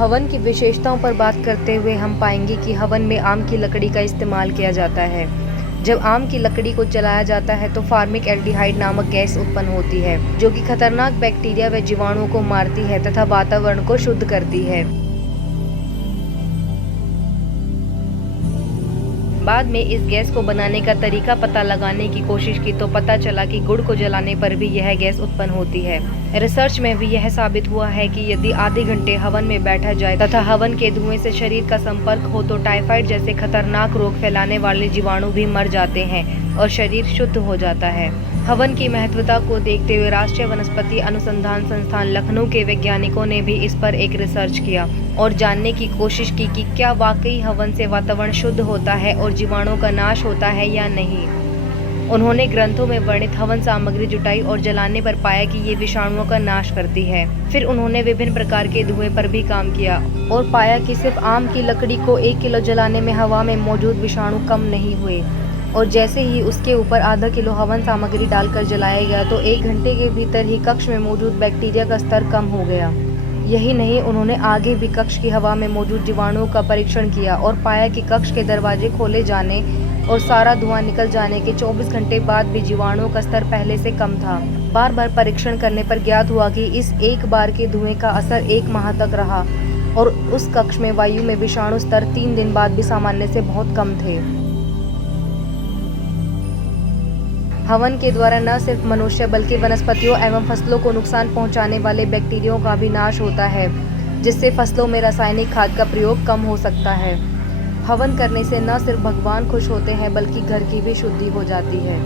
हवन की विशेषताओं पर बात करते हुए हम पाएंगे कि हवन में आम की लकड़ी का इस्तेमाल किया जाता है। जब आम की लकड़ी को जलाया जाता है तो फार्मिक एल्डिहाइड नामक गैस उत्पन्न होती है, जो कि खतरनाक बैक्टीरिया व जीवाणुओं को मारती है तथा वातावरण को शुद्ध करती है। बाद में इस गैस को बनाने का तरीका पता लगाने की कोशिश की तो पता चला कि गुड़ को जलाने पर भी यह गैस उत्पन्न होती है। रिसर्च में भी यह साबित हुआ है कि यदि आधे घंटे हवन में बैठा जाए तथा हवन के धुएं से शरीर का संपर्क हो तो टाइफाइड जैसे खतरनाक रोग फैलाने वाले जीवाणु भी मर जाते हैं और शरीर शुद्ध हो जाता है। हवन की महत्वता को देखते हुए राष्ट्रीय वनस्पति अनुसंधान संस्थान लखनऊ के वैज्ञानिकों ने भी इस पर एक रिसर्च किया और जानने की कोशिश की कि क्या वाकई हवन से वातावरण शुद्ध होता है और जीवाणुओं का नाश होता है या नहीं। उन्होंने ग्रंथों में वर्णित हवन सामग्री जुटाई और जलाने पर पाया कि ये विषाणुओं का नाश करती है। फिर उन्होंने विभिन्न प्रकार के धुएं पर भी काम किया और पाया कि सिर्फ आम की लकड़ी को 1 किलो जलाने में हवा में मौजूद विषाणु कम नहीं हुए, और जैसे ही उसके ऊपर आधा किलो हवन सामग्री डालकर जलाया गया तो 1 घंटे के भीतर ही कक्ष में मौजूद बैक्टीरिया का स्तर कम हो गया। यही नहीं, उन्होंने आगे भी कक्ष की हवा में मौजूद जीवाणुओं का परीक्षण किया और पाया कि कक्ष के दरवाजे खोले जाने और सारा धुआं निकल जाने के 24 घंटे बाद भी जीवाणुओं का स्तर पहले से कम था। बार बार परीक्षण करने पर ज्ञात हुआ कि इस एक बार के धुएं का असर 1 माह तक रहा और उस कक्ष में वायु में विषाणु स्तर 3 दिन बाद भी सामान्य से बहुत कम थे। हवन के द्वारा न सिर्फ मनुष्य बल्कि वनस्पतियों एवं फसलों को नुकसान पहुंचाने वाले बैक्टीरियाओं का भी नाश होता है, जिससे फसलों में रासायनिक खाद का प्रयोग कम हो सकता है। हवन करने से न सिर्फ भगवान खुश होते हैं बल्कि घर की भी शुद्धि हो जाती है।